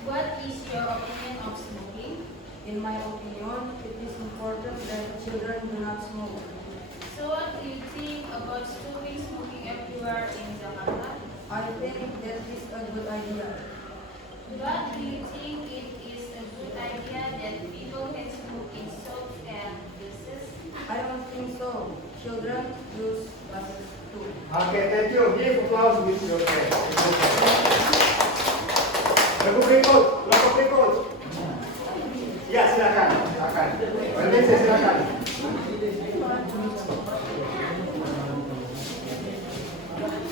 What is your opinion of smoking? In my opinion, it is important that children do not smoke. So what do you think about stopping smoking everywhere in Jakarta? I think that is a good idea. But do you think it is a good idea that people can smoke in shops and buses? I don't think so. Children use buses too. Okay, thank you. Give applause with your hand. Kelompok berikut. Ya, silakan. Permisi, silakan.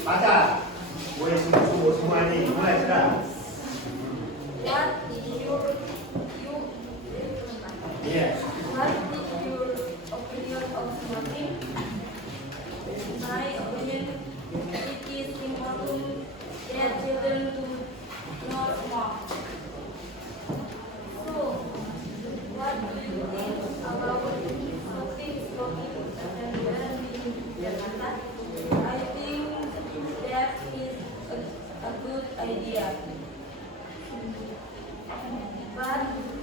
Baca. Boleh sungguh semua ini. Mulai sudah. What is your Iya. What is your opinion of smoking? In my opinion, it is important that children do not smoke. So, what do you think about stopping smoking everywhere in Jakarta? I think that is a good idea. But do you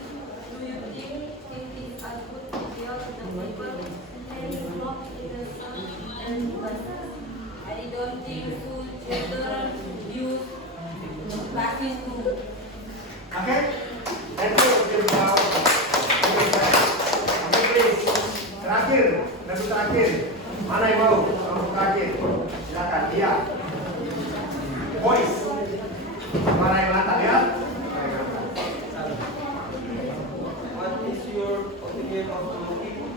think it is a good idea that people can smoke in the sun and buses? I don't think so. Children use buses too. Okay? Thank you. Give applause. Okay, please. Terakhir. Mana yang mau? Kamu terakhir. Silakan. Iya. Voice. Suara yang lantang ya. What is your opinion of smoking?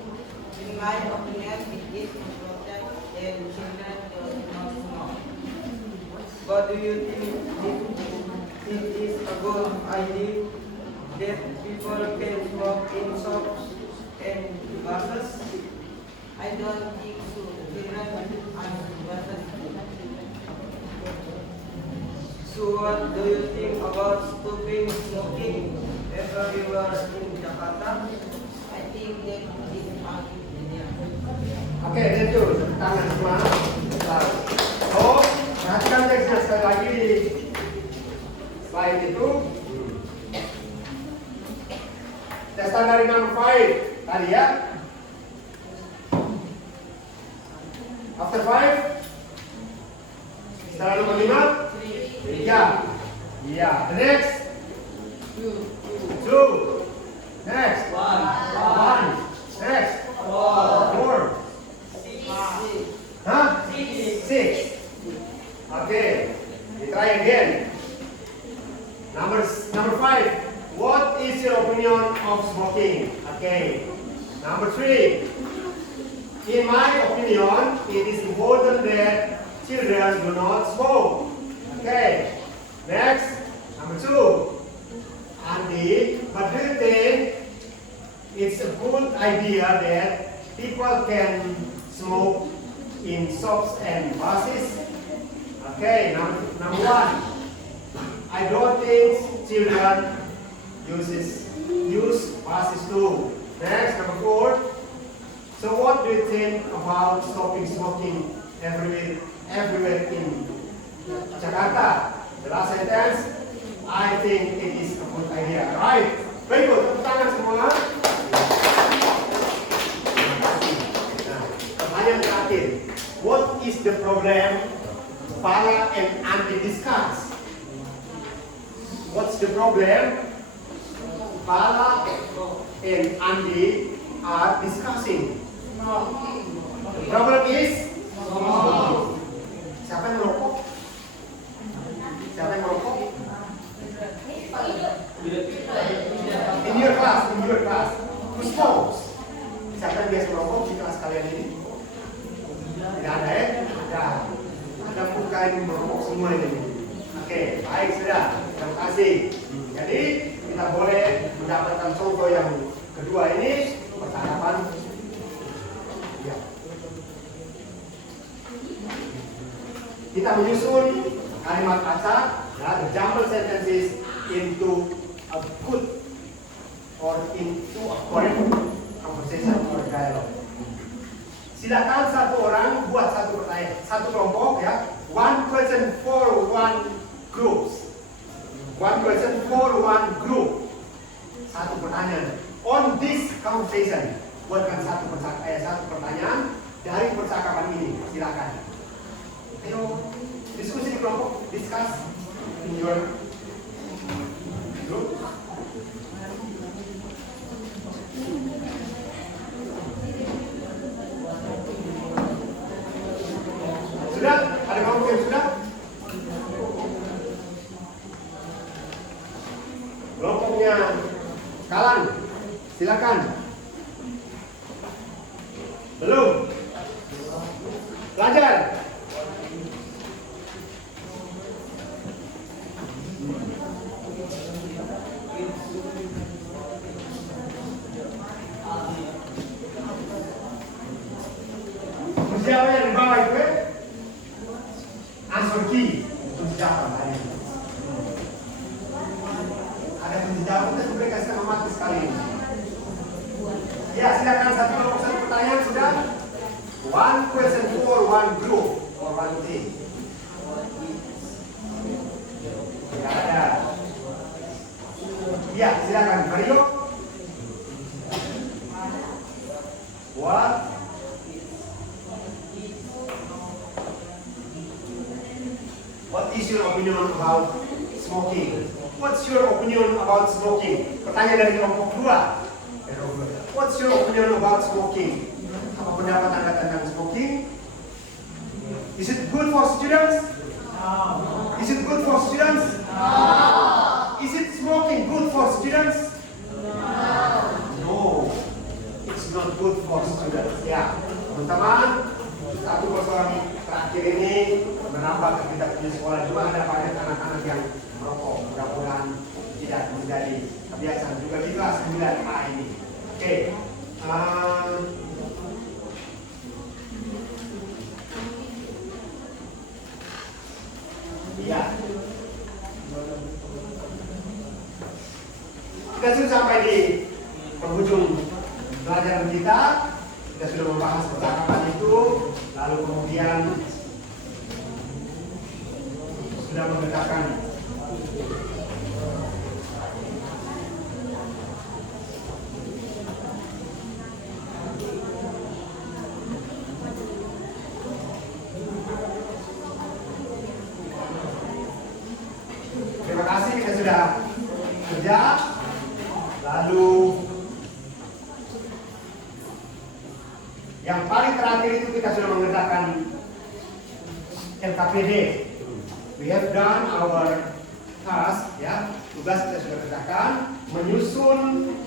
In my opinion, it is important that children do not smoke. But do you think it is a good idea that people can smoke in shops and buses? I don't think so. Children and buses. So what do you think about stopping smoking everywhere in Jakarta? I think that is a good idea. Oke, thank you. Tangan semua. Oh, perhatikan teksnya sekali lagi di slide itu. Tekstan dari number 5 tadi ya. After 5, setelah nomor 5, 3. Iya, the next. 2. Next. 1. Next. 4. Huh? 6. Okay. We try again. Number 5. What is your opinion of smoking? Okay. Number 3. In my opinion, it is important that children do not smoke. Okay. Next. Number 2. Andy, but do you think it's a good idea that people can smoke in shops and buses? Okay, number one. I don't think children use passes too. Next, number four. So what do you think about stopping smoking everywhere in Jakarta? The last sentence, I think it is a good idea. Right? Very good. Tepuk tangan semua. Nah, pertanyaan terakhir. What is the problem Farah and Andi discuss? What's the problem Farah and Andi are discussing? The problem is siapa yang merokok? Siapa yang merokok? In your class, who smokes? Siapa yang biasa merokok di kelas kalian ini? Tidak ada ya? Ada bukan yang merokok semua ini. Oke, baik sudah. Terima kasih. Jadi kita boleh mendapatkan contoh yang kedua ini percakapan. Ya. Kita menyusun kalimat acak, ya, the jumble sentences into a good or into a correct conversation or dialogue. Silakan satu orang buat satu pertanyaan, satu kelompok ya. One person for one group. One person for one group. Satu pertanyaan. On this conversation, buatkan satu pertanyaan dari percakapan ini. Silakan. Ayo diskusi di kelompok, discuss in your group. Sudah? Ada kelompok yang sudah? Kelompoknya Kalan, silakan. Belum? Belajar. Jawabnya di bawah itu ya. Answer key untuk jawab hari ini. Ada kunci jawab kita sebenarnya kasih nama mati sekali. Ya, silakan satu kelompok satu pertanyaan sudah. One question for one group or one team. Tidak ada. Ya, silakan Mario. What is your opinion about smoking? What's your opinion about smoking? Pertanyaan dari kelompok kedua. What's your opinion about smoking? Apa pendapat Anda tentang smoking? Is it good for students? No. Is it good for students? No. Is it smoking good for students? No. It's not good for students. Ya, teman-teman, satu persoalan terakhir ini menambah ke kita punya sekolah juga ada banyak anak-anak yang merokok. Mudah-mudahan tidak menjadi kebiasaan juga di kelas 9A ini. Oke. Iya. Kita sudah sampai di penghujung pelajaran kita. Kita sudah membahas percakapan itu, lalu kemudian sudah mengerjakan terima kasih kita sudah kerja, lalu yang paling terakhir itu kita sudah mengerjakan LKPD. We have done our task, ya, tugas kita sudah kerjakan, menyusun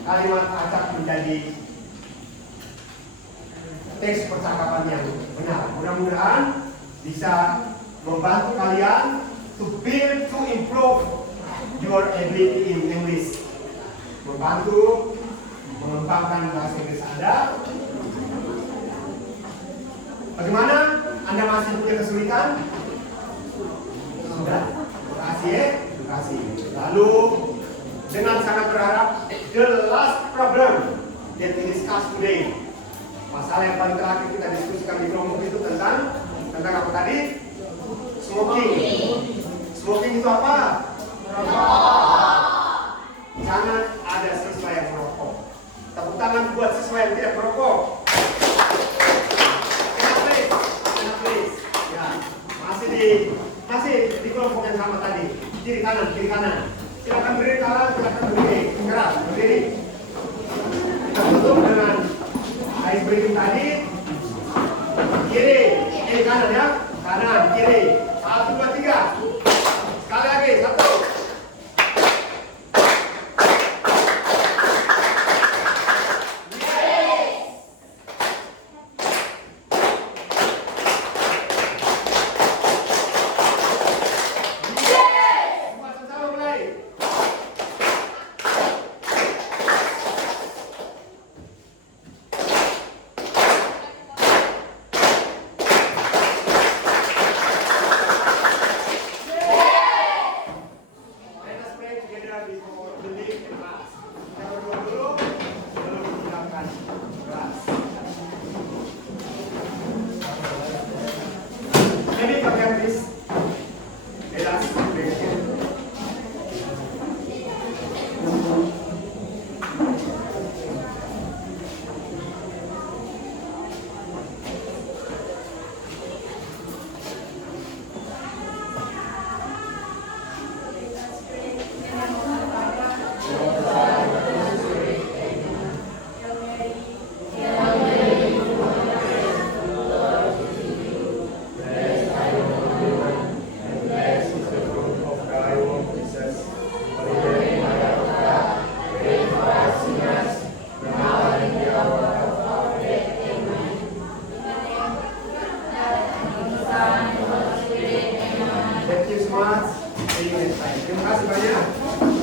kalimat acak menjadi teks percakapan yang benar. Mudah-mudahan bisa membantu kalian to improve your ability in English, membantu mengembangkan bahasa Inggris Anda. Bagaimana? Anda masih punya kesulitan? Lalu dengan sangat berharap the last problem that we discuss today, masalah yang paling terakhir kita diskusikan di kelompok itu tentang apa tadi? Smoking. Smoking itu apa? Jangan ada siswa yang merokok. Tepuk tangan buat siswa yang tidak merokok. Enak please. Ya, masih di kelompok yang sama tadi. Kiri kanan. Silakan berdiri kanan, silakan berdiri. Sekarang berdiri. Kita tutup dengan ice breathing tadi. Kiri kanan ya. Kanan, kiri. 1, 2, 3. Sekali lagi, 1. Terima kasih banyak.